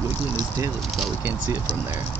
wiggling his tail. You probably can't see it from there.